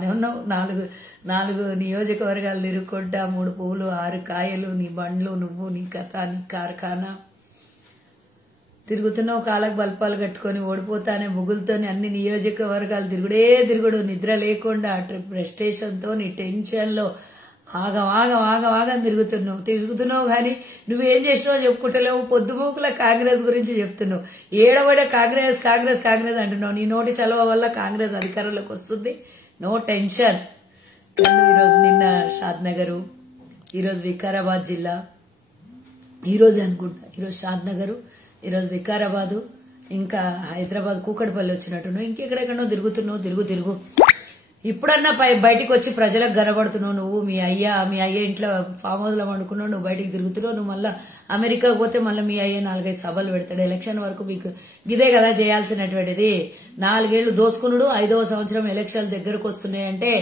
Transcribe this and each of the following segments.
బానే ఉన్నావు. నాలుగు నియోజకవర్గాలు తిరుగుకుంటా 3 పువ్వులు 6 కాయలు, నీ బండ్లు, నువ్వు, నీ కథ, నీ కార్ఖానా తిరుగుతున్నావు. కాళ్ళకు బల్పాలు కట్టుకొని ఓడిపోతానే బుగులతోని అన్ని నియోజకవర్గాలు తిరుగుడు, నిద్ర లేకుండా ఫ్రస్ట్రేషన్ తో నీ టెన్షన్ లో ఆగం తిరుగుతున్నావు గాని నువ్వేం చేసినావు చెప్పుకుంటలేవు. పొద్దుమూకుల కాంగ్రెస్ గురించి చెప్తున్నావు. ఏడవడే కాంగ్రెస్ అంటున్నావు. నీ నోటి చలవ వల్ల కాంగ్రెస్ అధికారంలోకి వస్తుంది. No tension. ఈరోజు నిన్న షాద్నగర్, ఈరోజు వికారాబాద్ జిల్లా, ఈరోజు అనుకుంటా ఈరోజు షాద్నగర్, ఈరోజు వికారాబాదు, ఇంకా హైదరాబాద్ కూకట్పల్లి వచ్చినట్టున్నావు. ఇంకెక్కడెక్కడో తిరుగు. ఇప్పుడన్నా బయటికి వచ్చి ప్రజలకు గనబడుతున్నావు. నువ్వు మీ అయ్య ఇంట్లో ఫామ్ హౌస్ లో వండుకున్నావు. నువ్వు బయటికి తిరుగుతున్నావు. నువ్వు మళ్ళా అమెరికాకు పోతే మళ్ళీ మీ అయ్య 4-5 సభలు పెడతాడు. ఎలక్షన్ వరకు మీకు ఇదే కదా చేయాల్సినటువంటిది. 4 ఏళ్లు దోసుకునుడు, 5వ సంవత్సరం ఎలక్షన్లు దగ్గరకు వస్తున్నాయంటే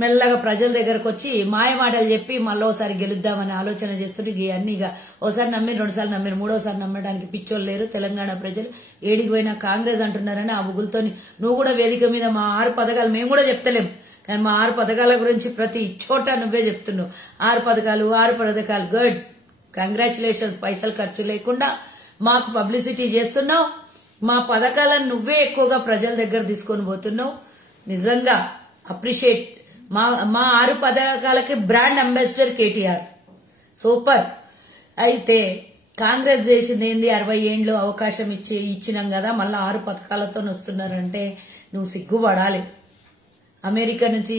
మెల్లగా ప్రజల దగ్గరకు వచ్చి మాయ మాటలు చెప్పి మళ్ళోసారి గెలుద్దామని ఆలోచన చేస్తుంటే ఇవన్నీ ఇక ఓసారి నమ్మి 2 సార్లు నమ్మిరు, 3వ సారి నమ్మడానికి పిచ్చోళ్ళు లేరు. తెలంగాణ ప్రజలు ఏడికి పోయినా కాంగ్రెస్ అంటున్నారని ఆ బుగులతోని నువ్వు కూడా వేదిక మీద మా 6 పథకాలు మేము కూడా చెప్తలేం, కానీ మా 6 పథకాల గురించి ప్రతి చోట నువ్వే చెప్తున్నావు. 6 పథకాలు గుడ్, కంగ్రాచులేషన్స్. పైసలు ఖర్చు లేకుండా మాకు పబ్లిసిటీ చేస్తున్నావు. మా పథకాలను నువ్వే ఎక్కువగా ప్రజల దగ్గర తీసుకొని పోతున్నావు. నిజంగా అప్రిషియేట్. మా 6 పథకాలకి బ్రాండ్ అంబాసిడర్ కేటీఆర్. సూపర్. అయితే కాంగ్రెస్ చేసింది ఏంది? 60 ఏండ్లు అవకాశం ఇచ్చినాం కదా, మళ్ళా 6 పథకాలతో వస్తున్నారంటే నువ్వు సిగ్గుపడాలి. అమెరికా నుంచి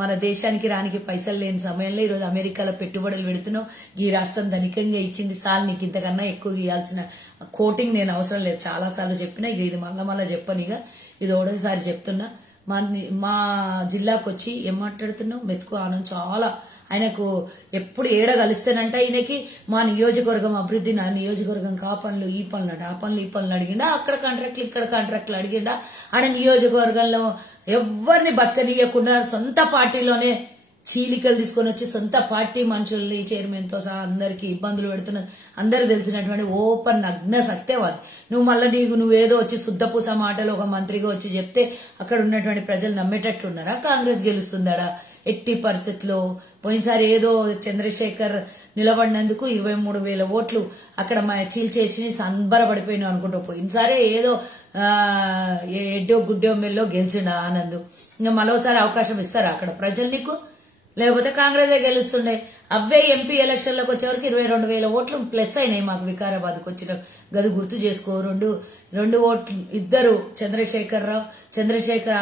మన దేశానికి రానికి పైసలు లేని సమయంలో ఈరోజు అమెరికాలో పెట్టుబడులు పెడుతున్నావు. ఈ రాష్ట్రం ధనికంగా ఇచ్చింది, సార్ నీకు ఇంతకన్నా ఎక్కువ ఇవ్వాల్సిన కోటింగ్ నేను అవసరం లేదు. చాలా సార్లు చెప్పినా, ఇక ఇది మళ్ళా చెప్పను. ఇక ఇది ఒకటోసారి చెప్తున్నా. మా జిల్లాకు వచ్చి ఏం మాట్లాడుతున్నావు? మెతుకు ఆనంద్ చాలా ఆయనకు ఎప్పుడు ఏడ కలిస్తేనంట ఈయనకి మా నియోజకవర్గం అభివృద్ధి, నా నియోజకవర్గం కా పనులు ఈ పనులు ఆ పనులు ఈ పనులు అడిగిండా, అక్కడ కాంట్రాక్ట్లు ఇక్కడ కాంట్రాక్ట్లు అడిగిండా. ఆడ నియోజకవర్గంలో ఎవరిని బతకనీయకుండా సొంత పార్టీలోనే చీలికలు తీసుకొని వచ్చి సొంత పార్టీ మనుషుల్ని చైర్మన్ తో సహా అందరికి ఇబ్బందులు పెడుతున్నారు. అందరూ తెలిసినటువంటి ఓపెన్ నగ్న సత్యవాది. నువ్వు మళ్ళీ నువ్వేదో వచ్చి శుద్ధపూస మాటలు ఒక మంత్రిగా వచ్చి చెప్తే అక్కడ ఉన్నటువంటి ప్రజలు నమ్మేటట్లున్నారా? కాంగ్రెస్ గెలుస్తుందాడా? ఎట్టి పరిస్థితిలో. పోయినసారి ఏదో చంద్రశేఖర్ నిలబడినందుకు 23,000 ఓట్లు అక్కడ చీల్చేసి సంబరపడిపోయినావు అనుకుంటూ పోయినసారే ఏదో ఎడ్డో గుడ్డో మెల్లో గెలిచిండు ఆనంద్. ఇంకా మరోసారి అవకాశం ఇస్తారా అక్కడ ప్రజలు నీకు? లేకపోతే కాంగ్రెసే గెలుస్తుండే. అవే ఎంపీ ఎలక్షన్ లోకి వచ్చేవరకు 22,000 ఓట్లు ప్లస్ అయినాయి మాకు వికారాబాద్ కు వచ్చిన. గది గుర్తు చేసుకో. రెండు ఓట్లు ఇద్దరు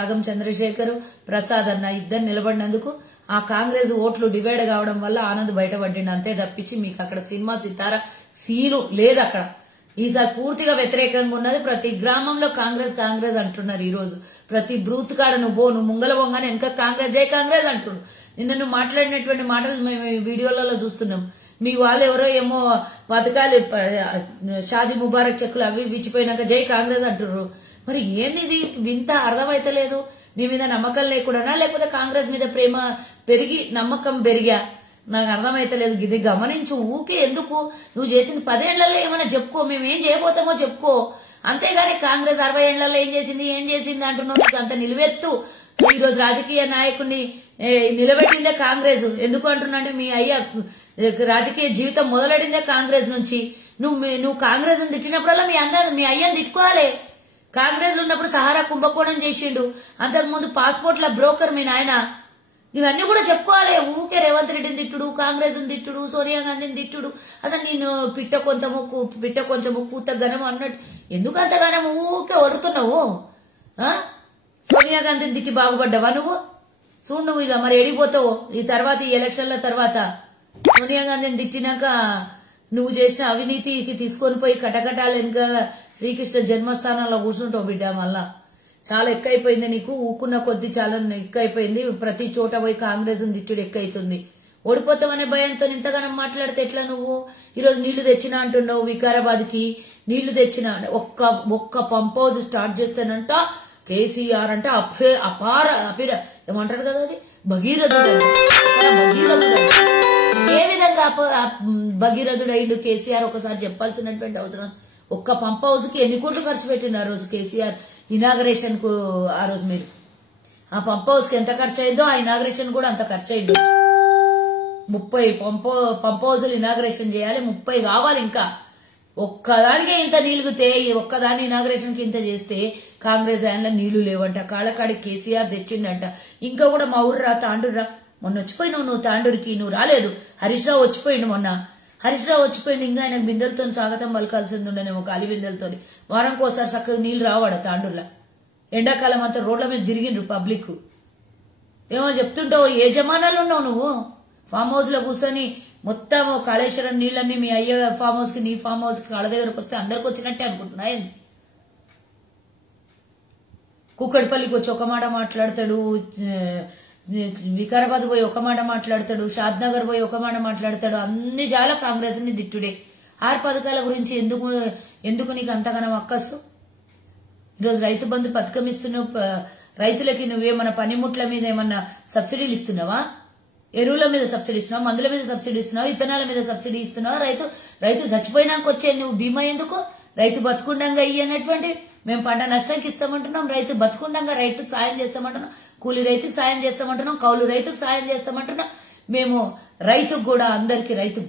ఆగం చంద్రశేఖర్ ప్రసాద్ అన్న ఇద్దరు నిలబడినందుకు ఆ కాంగ్రెస్ ఓట్లు డివైడ్ కావడం వల్ల ఆనంద్ బయటపడ్డిండు. అంతే తప్పించి మీకు అక్కడ సినిమా సితారా సీను లేదు. అక్కడ ఈసారి పూర్తిగా వ్యతిరేకంగా ఉన్నది. ప్రతి గ్రామంలో కాంగ్రెస్ అంటున్నారు. ఈ రోజు ప్రతి బ్రూత్ కాడ నువ్వు ముంగల పొంగానే వెనక కాంగ్రెస్ జై కాంగ్రెస్ అంటున్నారు. నిన్న నువ్వు మాట్లాడినటువంటి మాటలు మేము వీడియోలలో చూస్తున్నాం. మీ వాళ్ళు ఎవరో ఏమో పథకాలు షాదీ ముబారక్ చెక్కులు అవి విచ్చిపోయినాక జై కాంగ్రెస్ అంటున్నారు. మరి ఏంది ఇది వింత? అర్థమైతలేదు. నీ మీద నమ్మకం లేకుండానా, లేకపోతే కాంగ్రెస్ మీద ప్రేమ పెరిగి నమ్మకం పెరిగా? నాకు అర్థమైతలేదు. ఇది గమనించు. ఊకే ఎందుకు? నువ్వు చేసిన 10 ఏళ్లలో ఏమైనా చెప్పుకో, మేమేం చేయబోతామో చెప్పుకో. అంతేగాని కాంగ్రెస్ 60 ఏళ్లలో ఏం చేసింది అంటున్నావు. అంత నిలువెత్తు. ఈ రోజు రాజకీయ నాయకుడిని నిలబెట్టిందే కాంగ్రెస్. ఎందుకు అంటున్నా అంటే మీ అయ్య రాజకీయ జీవితం మొదలెడిందే కాంగ్రెస్ నుంచి. నువ్వు కాంగ్రెస్ తిట్టినప్పుడల్లా మీ అయ్యని తిట్టుకోవాలి. కాంగ్రెస్ లో ఉన్నప్పుడు సహారా కుంభకోణం చేసిండు. అంతకుముందు పాస్పోర్ట్ల బ్రోకర్ మీ నాయన. ఇవన్నీ కూడా చెప్పుకోవాలి. ఊకే రేవంత్ రెడ్డిని తిట్టుడు, కాంగ్రెస్ తిట్టుడు, సోనియా గాంధీని తిట్టుడు. అసలు నేను పిట్ట కొంచెము కూత గనము అన్నట్టు ఎందుకు అంత గనము ఊకే వదులుతున్నావు? సోనియా గాంధీని తిట్టి బాగుపడ్డావా నువ్వు? చూడు నువ్వు ఇక మరి ఎడిపోతావు ఈ తర్వాత, ఈ ఎలక్షన్ల తర్వాత. సోనియా గాంధీని తిట్టినాక నువ్వు చేసిన అవినీతికి తీసుకొని పోయి కటకటాలు వెనుక శ్రీకృష్ణ జన్మస్థానంలో కూర్చుంటావు బిడ్డ. మళ్ళా చాలా ఎక్కువైపోయింది నీకు. ఊకున్న కొద్ది చాలా ఎక్కువైపోయింది. ప్రతి చోట పోయి కాంగ్రెస్ తిట్టుడు ఎక్కువైతుంది. ఓడిపోతామనే భయంతో ఇంతగానం మాట్లాడితే ఎట్లా? నువ్వు ఈరోజు నీళ్లు తెచ్చినా అంటున్నావు. వికారాబాద్ కి నీళ్లు తెచ్చినా ఒక్క పంప్ హౌస్ స్టార్ట్ చేస్తానంట కేసీఆర్ అంటే ఏమంటారు కదా, అది భగీరథుడు. ఏ విధంగా భగీరథుడు అయిండు కేసీఆర్? ఒకసారి చెప్పాల్సినటువంటి అవసరం. ఒక్క పంప్ హౌస్ కి ఎన్ని కోట్లు ఖర్చు పెట్టిన ఆ రోజు కేసీఆర్ ఇనాగరేషన్ కు? ఆ రోజు మీరు ఆ పంప్ హౌస్ కి ఎంత ఖర్చు అయిందో ఆ ఇనాగ్రేషన్ కూడా అంత ఖర్చు అయిందో. 30 పంప్ హౌస్లు ఇనాగ్రేషన్ చేయాలి, 30 కావాలి. ఇంకా ఒక్కదానికే ఇంత నీళ్లుగుతే ఒక్కదాని ఇనాగ్రేషన్ కి ఇంత చేస్తే కాంగ్రెస్ ఆయనలో నీళ్లు లేవంట. కాళ్ళకాడి కేసీఆర్ తెచ్చిండంట. ఇంకా కూడా మా ఊర్రా తాండూర్రా, మొన్న వచ్చిపోయినావు నువ్వు తాండూరుకి, నువ్వు రాలేదు. హరీష్ రావు వచ్చిపోయిండు మొన్న. హరీష్ రావు వచ్చిపోయిండు. ఇంకా ఆయనకు బిందెలతో స్వాగతం పలకాల్సింది ఉండనేమో, కాలి బిందెలతో. వారానికి ఒకసారి చక్కగా నీళ్లు రావాడ తాండూరులా. ఎండాకాలం అంతా రోడ్ల మీద తిరిగిండ్రు పబ్లిక్. ఏమో చెప్తుంటావు, ఏ జమానాలు ఉన్నావు నువ్వు? ఫామ్ హౌస్ లో కూర్చొని మొత్తం కాళేశ్వరం నీళ్ళన్నీ మీ అయ్య ఫామ్ హౌస్ కి నీ ఫామ్ హౌస్ కి కాళ్ళ దగ్గరకు వస్తే అందరికి వచ్చినట్టే అనుకుంటున్నా. కుక్కడిపల్లికి వచ్చి ఒక మాట మాట్లాడతాడు, వికారాబాద్ పోయి ఒక మాట మాట్లాడతాడు, షాద్ నగర్ పోయి ఒక మాట మాట్లాడతాడు. అన్ని చాలా కాంగ్రెస్ ని దిట్టుడే. 6 పథకాల గురించి ఎందుకు నీకు అంతగానం అక్కసు? ఈరోజు రైతు బంధు పథకం ఇస్తున్నావు, రైతులకి నువ్వేమన్నా పనిముట్ల మీద ఏమన్నా సబ్సిడీలు ఇస్తున్నావా? ఎరువుల మీద సబ్సిడీ ఇస్తున్నావు, మందుల మీద సబ్సిడీ ఇస్తున్నావు, విత్తనాల మీద సబ్సిడీ ఇస్తున్నావు. రైతు చచ్చిపోయినాక వచ్చే నువ్వు బీమా ఎందుకు? రైతు బతుకుండంగా ఇయ్యనటువంటి మేము పంట నష్టానికి ఇస్తామంటున్నాం, రైతు బతుకుండంగా రైతుకు సాయం చేస్తామంటున్నాం, కూలి రైతుకు సాయం చేస్తామంటున్నాం, కౌలు రైతుకు సాయం చేస్తామంటున్నాం. మేము రైతుకు కూడా అందరికి రైతు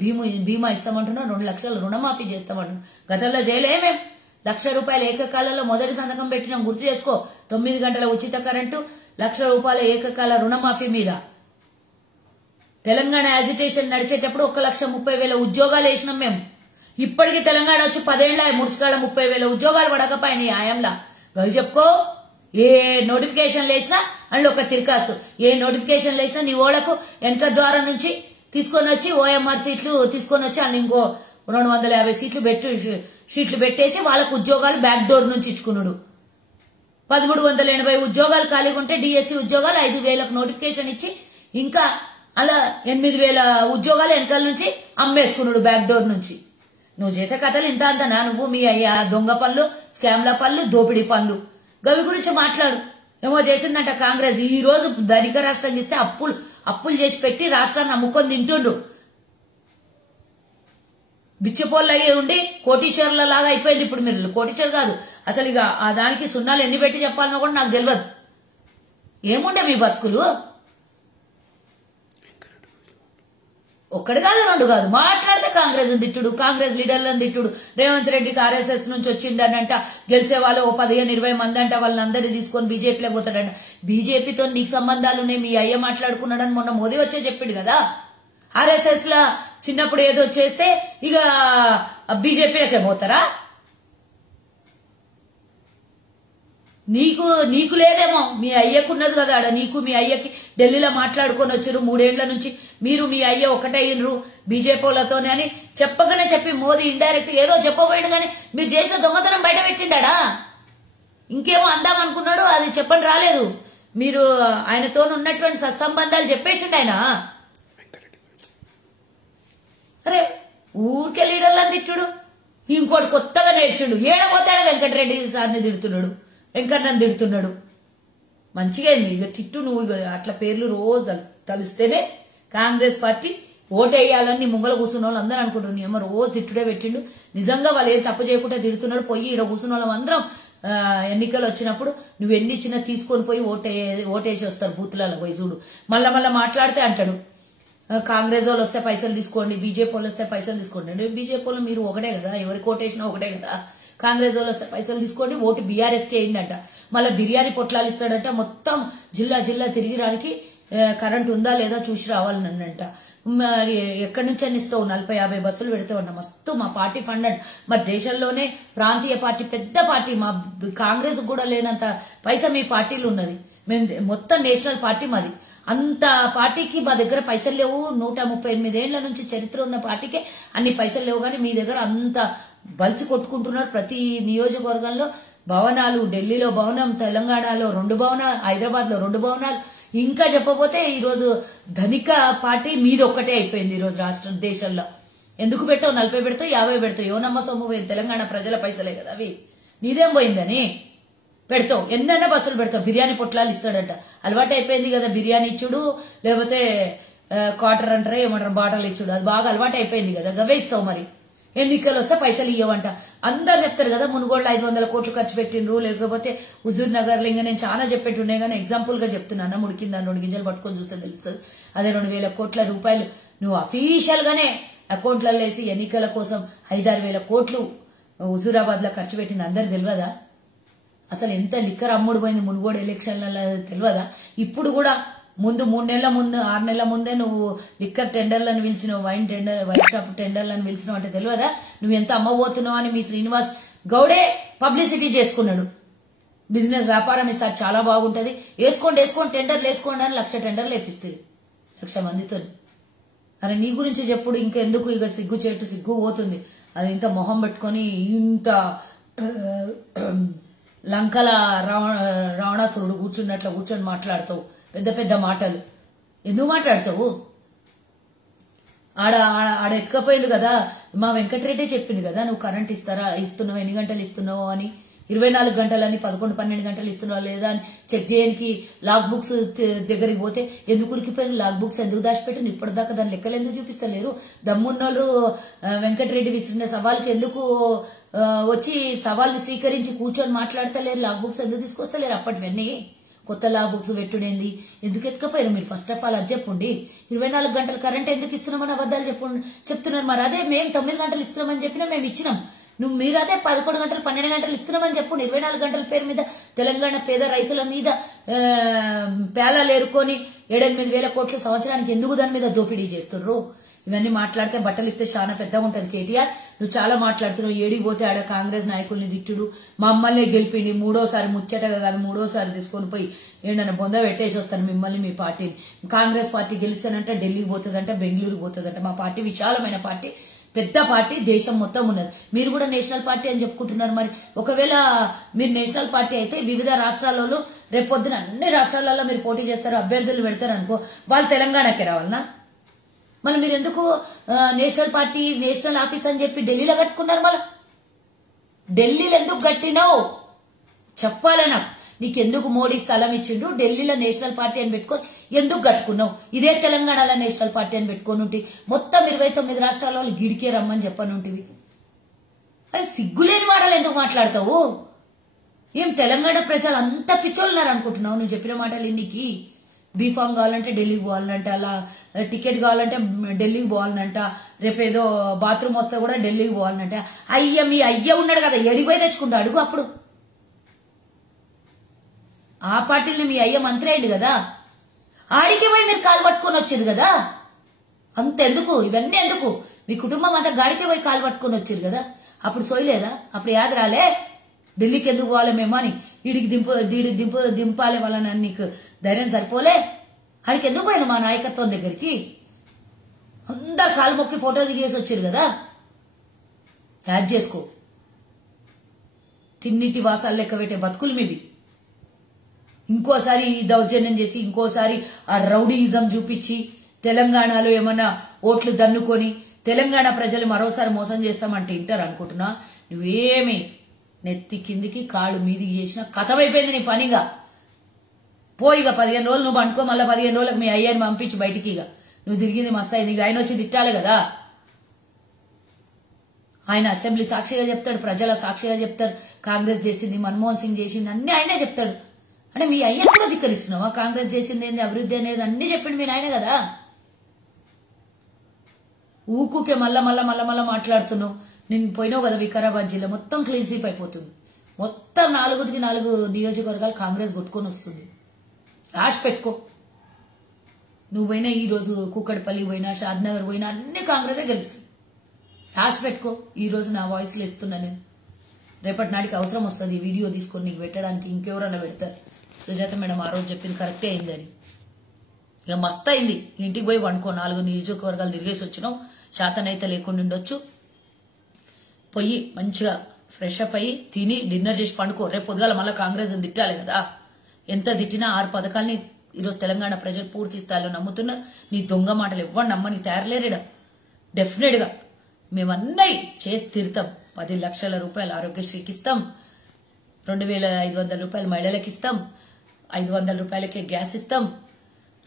బీమా ఇస్తామంటున్నాం, 2 లక్షల రుణమాఫీ చేస్తామంటున్నాం. గతంలో చేయలేమేం? 1 లక్ష రూపాయల ఏకకాలంలో మొదటి సంతకం పెట్టినాం, గుర్తు చేసుకో. 9 గంటల ఉచిత కరెంటు, 1 లక్ష రూపాయల ఏకకాల రుణమాఫీ మీద. తెలంగాణ యాజిటేషన్ నడిచేటప్పుడు 1,30,000 ఉద్యోగాలు వేసినాం మేము. ఇప్పటికీ తెలంగాణ వచ్చి 10 ఏళ్ల ముడుచుకాల 30,000 ఉద్యోగాలు పడకపోయినాయి ఆయంలా. గవి చెప్పుకో. ఏ నోటిఫికేషన్ లేసినా అందులో ఒక తిరకాసు. ఏ నోటిఫికేషన్ లేసినా నీ ఓళ్లకు వెనక ద్వారం నుంచి తీసుకొని వచ్చి ఓఎంఆర్ సీట్లు తీసుకొని వచ్చి అందులో ఇంకో 250 షీట్లు పెట్టేసి వాళ్ళకు ఉద్యోగాలు బ్యాక్ డోర్ నుంచి ఇచ్చుకున్నాడు. 1380 ఉద్యోగాలు ఖాళీగా ఉంటే డిఎస్సి ఉద్యోగాలు 5,000కు నోటిఫికేషన్ ఇచ్చి ఇంకా అలా 8,000 ఉద్యోగాలు వెనకాల నుంచి అమ్మేసుకున్నాడు బ్యాక్ డోర్ నుంచి. నువ్వు చేసే కథలు ఇంత అంతనా? నువ్వు మీ అయ్యా దొంగ పనులు, స్కామ్ల పనులు, దోపిడీ పనులు, గవి గురించి మాట్లాడు. ఏమో చేసిందంట కాంగ్రెస్. ఈ రోజు ధనిక రాష్ట్రం ఇస్తే అప్పులు చేసి పెట్టి రాష్ట్రాన్ని అమ్ముకొని తింటుండ్రు. బిచ్చపోళ్ళు అయ్యి ఉండి కోటీశ్వరుల లాగా అయిపోయింది ఇప్పుడు. మీరు కోటీశ్వరు కాదు అసలు. ఇక ఆ దానికి సున్నాలు ఎన్ని పెట్టి చెప్పాలనో కూడా నాకు తెలియదు. ఏముండే మీ బతుకులు? ఒక్కడు కాదు 2 కాదు. మాట్లాడితే కాంగ్రెస్ తిట్టుడు, కాంగ్రెస్ లీడర్లను తిట్టుడు. రేవంత్ రెడ్డికి ఆర్ఎస్ఎస్ నుంచి వచ్చిండనంట, గెలిచే వాళ్ళు 15-20 మంది అంట, వాళ్ళందరినీ తీసుకొని బీజేపీలోకి పోతాడంట. బీజేపీతో నీకు సంబంధాలున్నాయి, మీ అయ్య మాట్లాడుకున్నాడని మొన్న మోదీ వచ్చే చెప్పిండు కదా. ఆర్ఎస్ఎస్ లా చిన్నప్పుడు ఏదో చేస్తే ఇక బీజేపీలకే పోతారా? నీకు లేదేమో, మీ అయ్యకున్నది కదా ఆడ. నీకు మీ అయ్యకి ఢిల్లీలో మాట్లాడుకొని వచ్చారు 3 ఏళ్ల నుంచి. మీరు మీ అయ్య ఒకటయ్యిండ్రు బీజేపీలతోనే అని చెప్పగానే చెప్పి మోదీ ఇండైరెక్ట్ ఏదో చెప్పబోయాడు. కానీ మీరు చేసిన దొంగతనం బయట పెట్టిండా? ఇంకేమో అందామనుకున్నాడు, అది చెప్పని రాలేదు. మీరు ఆయనతో ఉన్నటువంటి సత్సంబంధాలు చెప్పేసిండు ఆయన. అరే ఊరికే లీడర్లను తిట్టుడు. ఇంకోటి కొత్తగా నేర్చుడు. ఏడపోతాడా వెంకటరెడ్డి సార్ని తిడుతున్నాడు, వెంకన్నని తిడుతున్నాడు. మంచిగా అయింది. ఇక తిట్టు నువ్వు. అట్లా పేర్లు రోజు తలుస్తేనే కాంగ్రెస్ పార్టీ ఓటేయాలని ముంగల కూర్చున్న వాళ్ళు అందరూ అనుకుంటున్నారు. ఏమో రోజు తిట్టుడే పెట్టిండు. నిజంగా వాళ్ళు ఏం తప్పు చేయకుండా తిడుతున్నాడు. పోయి ఇక్కడ కూర్చున్న వాళ్ళం అందరం ఎన్నికలు వచ్చినప్పుడు నువ్వు ఎన్ని ఇచ్చినా తీసుకొని పోయి ఓటేసి వస్తారు బూత్లలో పోయి చూడు. మళ్ళా మాట్లాడితే అంటాడు కాంగ్రెస్ వాళ్ళు వస్తే పైసలు తీసుకోండి, బీజేపీ వాళ్ళు వస్తే పైసలు తీసుకోండి. బీజేపీ వాళ్ళు మీరు ఒకటే కదా, ఎవరికి ఓటేసినా ఒకటే కదా. కాంగ్రెస్ వాళ్ళు వస్తే పైసలు తీసుకోండి, ఓటు బీఆర్ఎస్కే అయిందంట. మళ్ళీ బిర్యానీ పొట్లాలు ఇస్తాడంట. మొత్తం జిల్లా తిరిగి రానికి కరెంట్ ఉందా లేదా చూసి రావాలనంట. మరి ఎక్కడి నుంచి అని ఇస్తావు? 40-50 బస్సులు పెడితే ఉన్నా మస్తు మా పార్టీ ఫండ్ అంట. మరి దేశంలోనే ప్రాంతీయ పార్టీ పెద్ద పార్టీ, మా కాంగ్రెస్ కూడా లేనంత పైసా మీ పార్టీలు ఉన్నది. మేము మొత్తం నేషనల్ పార్టీ మాది. అంత పార్టీకి మా దగ్గర పైసలు లేవు. 138 ఏళ్ల నుంచి చరిత్ర ఉన్న పార్టీకే అన్ని పైసలు లేవు. కానీ మీ దగ్గర అంత బలిసి కొట్టుకుంటున్నారు. ప్రతి నియోజకవర్గంలో భవనాలు, ఢిల్లీలో భవనం, తెలంగాణలో 2 భవనాలు, హైదరాబాద్ లో 2 భవనాలు. ఇంకా చెప్పబోతే ఈ రోజు ధనిక పార్టీ మీది ఒక్కటే అయిపోయింది. ఈ రోజు రాష్ట్ర దేశంలో ఎందుకు పెట్టావు? 40 పెడతావు, 50 పెడతావు. యోనమ్మ సొమ్ము పోయింది. తెలంగాణ ప్రజల పైసలే కదా అవి. నీదేం పోయిందని పెడతావు. ఎన్నైనా బస్సులు పెడతావు. బిర్యానీ పొట్లాలు ఇస్తాడంట. అలవాటు అయిపోయింది కదా బిర్యానీ ఇచ్చుడు, లేకపోతే క్వార్టర్ అంటారా ఏమంటారు బాటలు ఇచ్చుడు. అది బాగా అలవాటు అయిపోయింది కదా. గవే ఇస్తావు. మరి ఎన్నికలు వస్తే పైసలు ఇవ్వమంట. అందరు చెప్తారు కదా మునుగోళ్ళు 500 కోట్లు ఖర్చు పెట్టిండ్రు, లేకపోతే హుజూర్ నగర్ లో. ఇంకా నేను చాలా చెప్పేట్టున్నాయి కానీ ఎగ్జాంపుల్ గా చెప్తున్నాను. ముడికింద 2 గింజలు పట్టుకొని చూస్తే తెలుస్తుంది. అదే 2,000 కోట్ల రూపాయలు నువ్వు అఫీషియల్ గానే అకౌంట్లలో వేసి ఎన్నికల కోసం 5-6 వేల కోట్లు హుజూరాబాద్ లో ఖర్చు పెట్టింది అందరు తెలియదా? అసలు ఎంత లిక్కర్ అమ్ముడు పోయింది మునుగోడు ఎలక్షన్లలో తెలియదా? ఇప్పుడు కూడా ముందు 3 నెలల ముందు 6 నెలల ముందే నువ్వు లిక్కర్ టెండర్లను పిలిచినావు, వైన్ షాప్ టెండర్లను పిలిచినావు అంటే తెలియదా నువ్వు ఎంత అమ్మబోతున్నావు అని? మీ శ్రీనివాస్ గౌడే పబ్లిసిటీ చేసుకున్నాడు. బిజినెస్ వ్యాపారం ఇస్తారు చాలా బాగుంటది, వేసుకోండి టెండర్లు వేసుకోండి అని 1,00,000 టెండర్లు వేపిస్తుంది 1,00,000 మందితో. అరే నీ గురించి చెప్పుడు, ఇంకెందుకు ఇక సిగ్గు పోతుంది. అది ఇంత మొహం పెట్టుకొని ఇంత లంకల రావణాసురుడు కూర్చున్నట్లు కూర్చొని మాట్లాడతావు పెద్ద పెద్ద మాటలు. ఎందుకు మాట్లాడతావు? ఆడ ఎత్తుకపోయిండు కదా, మా వెంకటరెడ్డి చెప్పిండు కదా నువ్వు కరెంట్ ఇస్తున్నావు, ఎన్ని గంటలు ఇస్తున్నావు అని. 24 గంటలని 11-12 గంటలు ఇస్తున్నావా లేదా అని చెక్ చేయడానికి లాగ్ బుక్స్ దగ్గరికి పోతే ఎందుకు ఉరికిపోయిన లాగ్ బుక్స్ ఎందుకు దాచిపెట్టిన ఇప్పటిదాకా దాని లెక్కలు ఎందుకు చూపిస్తలేరు? దమ్మున్నోళ్ళు వెంకటరెడ్డి విసిరిన సవాల్కి ఎందుకు వచ్చి సవాల్ని స్వీకరించి కూర్చొని మాట్లాడతలేరు? లాగ్ బుక్స్ ఎందుకు తీసుకొస్తలేరు? అప్పటివన్నీ కొత్త లాగ్ బుక్స్ పెట్టుడేంది? ఎందుకు ఎత్తుకపోయారు మీరు? ఫస్ట్ ఆఫ్ ఆల్ అది చెప్పండి. 24 గంటలు కరెంట్ ఎందుకు ఇస్తున్నామని అబద్దాలు చెప్తున్నారు. మరి అదే మేము 9 గంటలు ఇస్తున్నామని చెప్పినా మేము ఇచ్చినాం. మీరు అదే 11 గంటలు 12 గంటలు ఇస్తున్నామని చెప్పండి. 24 గంటల పేరు మీద తెలంగాణ పేద రైతుల మీద పేలాలు ఏరుకొని 7-8 వేల కోట్ల సంవత్సరానికి ఎందుకు దాని మీద దోపిడీ చేస్తుర్రు? ఇవన్నీ మాట్లాడితే బట్టలు ఇస్తే చాలా పెద్దగా ఉంటది. కేటీఆర్ నువ్వు చాలా మాట్లాడుతున్నావు. ఏడికి పోతే ఆడ కాంగ్రెస్ నాయకుల్ని తిట్టుడు, మమ్మల్ని గెలిపిండి, 3ఓసారి ముచ్చటగా కాదు 3ఓసారి తీసుకొని పోయి ఏంటన్నా బొంద పెట్టేసి వస్తాను మిమ్మల్ని మీ పార్టీని. కాంగ్రెస్ పార్టీ గెలుస్తానంటే ఢిల్లీకి పోతుందంట, బెంగళూరు పోతుందంట. మా పార్టీ విశాలమైన పార్టీ, పెద్ద పార్టీ, దేశం మొత్తం ఉన్నది. మీరు కూడా నేషనల్ పార్టీ అని చెప్పుకుంటున్నారు. మరి ఒకవేళ మీరు నేషనల్ పార్టీ అయితే వివిధ రాష్ట్రాలలో రేపొద్దున అన్ని రాష్ట్రాలలో మీరు పోటీ చేస్తారు, అభ్యర్థులు పెడతారు అనుకో, వాళ్ళు తెలంగాణకే రావాలనా? మళ్ళీ మీరు ఎందుకు నేషనల్ పార్టీ నేషనల్ ఆఫీస్ అని చెప్పి ఢిల్లీలో కట్టుకున్నారు? మళ్ళీ ఢిల్లీలో ఎందుకు కట్టినావు చెప్పాలి నాకు. నీకెందుకు మోడీ స్థలం ఇచ్చిండు? ఢిల్లీలో నేషనల్ పార్టీ అని పెట్టుకొని ఎందుకు కట్టుకున్నావు? ఇదే తెలంగాణలో నేషనల్ పార్టీ అని పెట్టుకొని ఉంటే మొత్తం 29 రాష్ట్రాల వాళ్ళు గిడికే రమ్మని చెప్పనుంటివి. అరే సిగ్గులేని మాటలు ఎందుకు మాట్లాడతావు? ఏం తెలంగాణ ప్రజలు అంత పిచ్చోళ్ళున్నారు అనుకుంటున్నావు? నువ్వు చెప్పిన మాటలు ఇన్నికి బీఫామ్ కావాలంటే ఢిల్లీకి పోవాలంట, అలా టికెట్ కావాలంటే ఢిల్లీకి పోవాలనంట, రేపేదో బాత్రూమ్ వస్తే కూడా ఢిల్లీకి పోవాలనంట. మీ అయ్య ఉన్నాడు కదా, ఎడిపోయి తెచ్చుకుంటా అడుగు. అప్పుడు ఆ పార్టీని మీ అయ్య మంత్రి అయ్యింది కదా, ఆడికి పోయి మీరు కాలు పట్టుకొని వచ్చేది కదా. అంతెందుకు ఇవన్నీ ఎందుకు? మీ కుటుంబం అంతా గాడికే పోయి కాలు పట్టుకొని వచ్చేది కదా. అప్పుడు సోయలేదా? అప్పుడు యాద రాలే ఢిల్లీకి ఎందుకు పోవాలి మేము అని? ఈడికి దింపాలి వాళ్ళని నీకు ధైర్యం సరిపోలే? ఆడికి ఎందుకు పోయినా మా నాయకత్వం దగ్గరికి? అందరు కాలు మొక్కి ఫోటో దిగేసి వచ్చారు కదా. యాడ్ చేసుకో. తిన్నిటి వాసాలు లెక్క పెట్టే బతుకులు మీవి. ఇంకోసారి దౌర్జన్యం చేసి, ఇంకోసారి ఆ రౌడీయిజం చూపించి తెలంగాణలో ఏమన్నా ఓట్లు దన్నుకొని తెలంగాణ ప్రజలు మరోసారి మోసం చేస్తామంటే ఇంటారు అనుకుంటున్నా? నువ్వేమి నెత్తి కిందికి కాళ్ళు మీదికి చేసిన కథమైపోయింది నీ పనిగా. పోయిగా 15 రోజులు నువ్వు అనుకో, మళ్ళీ 15 రోజులకు మీ అయ్యాన్ని పంపించు బయటికి. ఇక నువ్వు తిరిగింది మస్తయింది. ఇక ఆయన వచ్చి తిట్టాలి కదా. ఆయన అసెంబ్లీ సాక్షిగా చెప్తాడు, ప్రజల సాక్షిగా చెప్తారు. కాంగ్రెస్ చేసింది, మన్మోహన్ సింగ్ చేసింది అన్ని ఆయనే చెప్తాడు. అంటే మీ అయ్య కూడా ధిక్కరిస్తున్నావా? కాంగ్రెస్ చేసింది ఏంది, అభివృద్ధి అనేది అన్ని చెప్పింది మీ నాయన కదా. ఊకుకే మళ్ళా మాట్లాడుతున్నావు. నేను పోయినావు కదా వికారాబాద్ జిల్లా, మొత్తం క్లీన్ స్వీప్ అయిపోతుంది. మొత్తం 4కి 4 నియోజకవర్గాలు కాంగ్రెస్ కొట్టుకొని వస్తుంది. రాసి పెట్టుకో. నువ్వు పోయినా, ఈ రోజు కూకట్పల్లి పోయినా, షాద్నగర్ పోయినా అన్ని కాంగ్రెసే గెలుస్తుంది. రాసి పెట్టుకో. ఈ రోజు నా వాయిస్లో ఇస్తున్నా నేను. రేపటి నాటికి అవసరం వస్తుంది వీడియో తీసుకొని నీకు పెట్టడానికి. ఇంకెవరన్నా పెడతారు. సుజాత మేడం ఆ రోజు చెప్పింది కరెక్టే అయిందని. ఇక మస్తు అయింది. ఇంటికి పోయి వండుకో. 4 నియోజకవర్గాలు తిరిగేసి వచ్చినావు. శాతనైతే లేకుండా ఉండొచ్చు. పోయి మంచిగా ఫ్రెష్ అప్ అయ్యి తిని డిన్నర్ చేసి పండుకో. రేపు పొద్దుగాల మళ్ళీ కాంగ్రెస్ తిట్టాలి కదా. ఎంత తిట్టినా 6 పథకాలని ఈరోజు తెలంగాణ ప్రజలు పూర్తి స్థాయిలో నమ్ముతున్నారు. నీ దొంగ మాటలు ఎవ్వరు నమ్మని తయారులేరేడా. డెఫినెట్ గా మేమన్నయి చేసి తీరుతాం. 10 లక్షల రూపాయలు ఆరోగ్యశ్రీకి ఇస్తాం, 2,500 రూపాయలు మహిళలకు ఇస్తాం, 500 రూపాయలకే గ్యాస్ ఇస్తాం,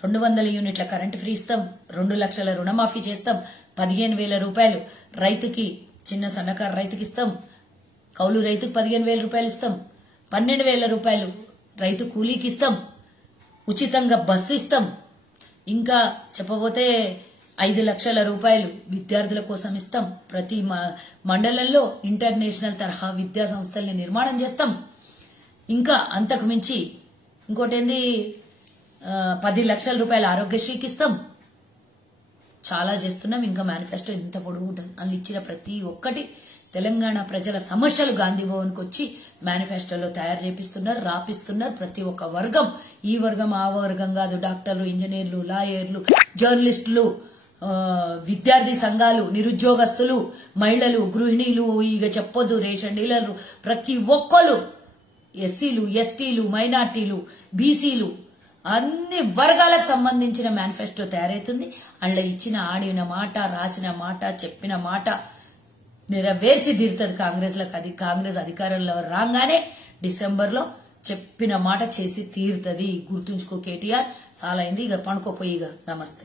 200 యూనిట్ల కరెంటు ఫ్రీ ఇస్తాం, 2 లక్షల రుణమాఫీ చేస్తాం, 15,000 రూపాయలు రైతుకి చిన్న సన్నకారు రైతుకి ఇస్తాం, కౌలు రైతుకు 15,000 రూపాయలు ఇస్తాం, 12,000 రూపాయలు రైతు కూలీకి ఇస్తాం, ఉచితంగా బస్సు ఇస్తాం, ఇంకా చెప్పబోతే 5 లక్షల రూపాయలు విద్యార్థుల కోసం ఇస్తాం. ప్రతి మండలంలో ఇంటర్నేషనల్ తరహా విద్యా సంస్థల్ని నిర్మాణం చేస్తాం. ఇంకా అంతకు మించి ఇంకోటేంది 10 లక్షల రూపాయల ఆరోగ్యశ్రీకి ఇస్తాం. చాలా చేస్తున్నాం. ఇంకా మేనిఫెస్టో ఇంత పొడుగు ఉంటుంది. అందులో ఇచ్చిన ప్రతి ఒక్కటి తెలంగాణ ప్రజల సమస్యలు గాంధీ భవన్కి వచ్చి మేనిఫెస్టోలో తయారు చేపిస్తున్నారు, రాపిస్తున్నారు. ప్రతి ఒక్క వర్గం, ఈ వర్గం ఆ వర్గం కాదు, డాక్టర్లు, ఇంజనీర్లు, లాయర్లు, జర్నలిస్టులు, విద్యార్థి సంఘాలు, నిరుద్యోగస్తులు, మహిళలు, గృహిణీలు, ఇక చెప్పొద్దు, రేషన్ డీలర్లు, ప్రతి ఒక్కరు, ఎస్సీలు, ఎస్టీలు, మైనార్టీలు, బీసీలు, అన్ని వర్గాలకు సంబంధించిన మేనిఫెస్టో తయారైతుంది. అందులో ఇచ్చిన ఆడిన మాట, రాసిన మాట, చెప్పిన మాట నెరవేర్చి తీరుతుంది కాంగ్రెస్ అధికారంలో రాగానే డిసెంబర్లో చెప్పిన మాట చేసి తీరుతుంది. గుర్తుంచుకో కేటీఆర్. చాలా అయింది, ఇక పండుకోపోయి. నమస్తే.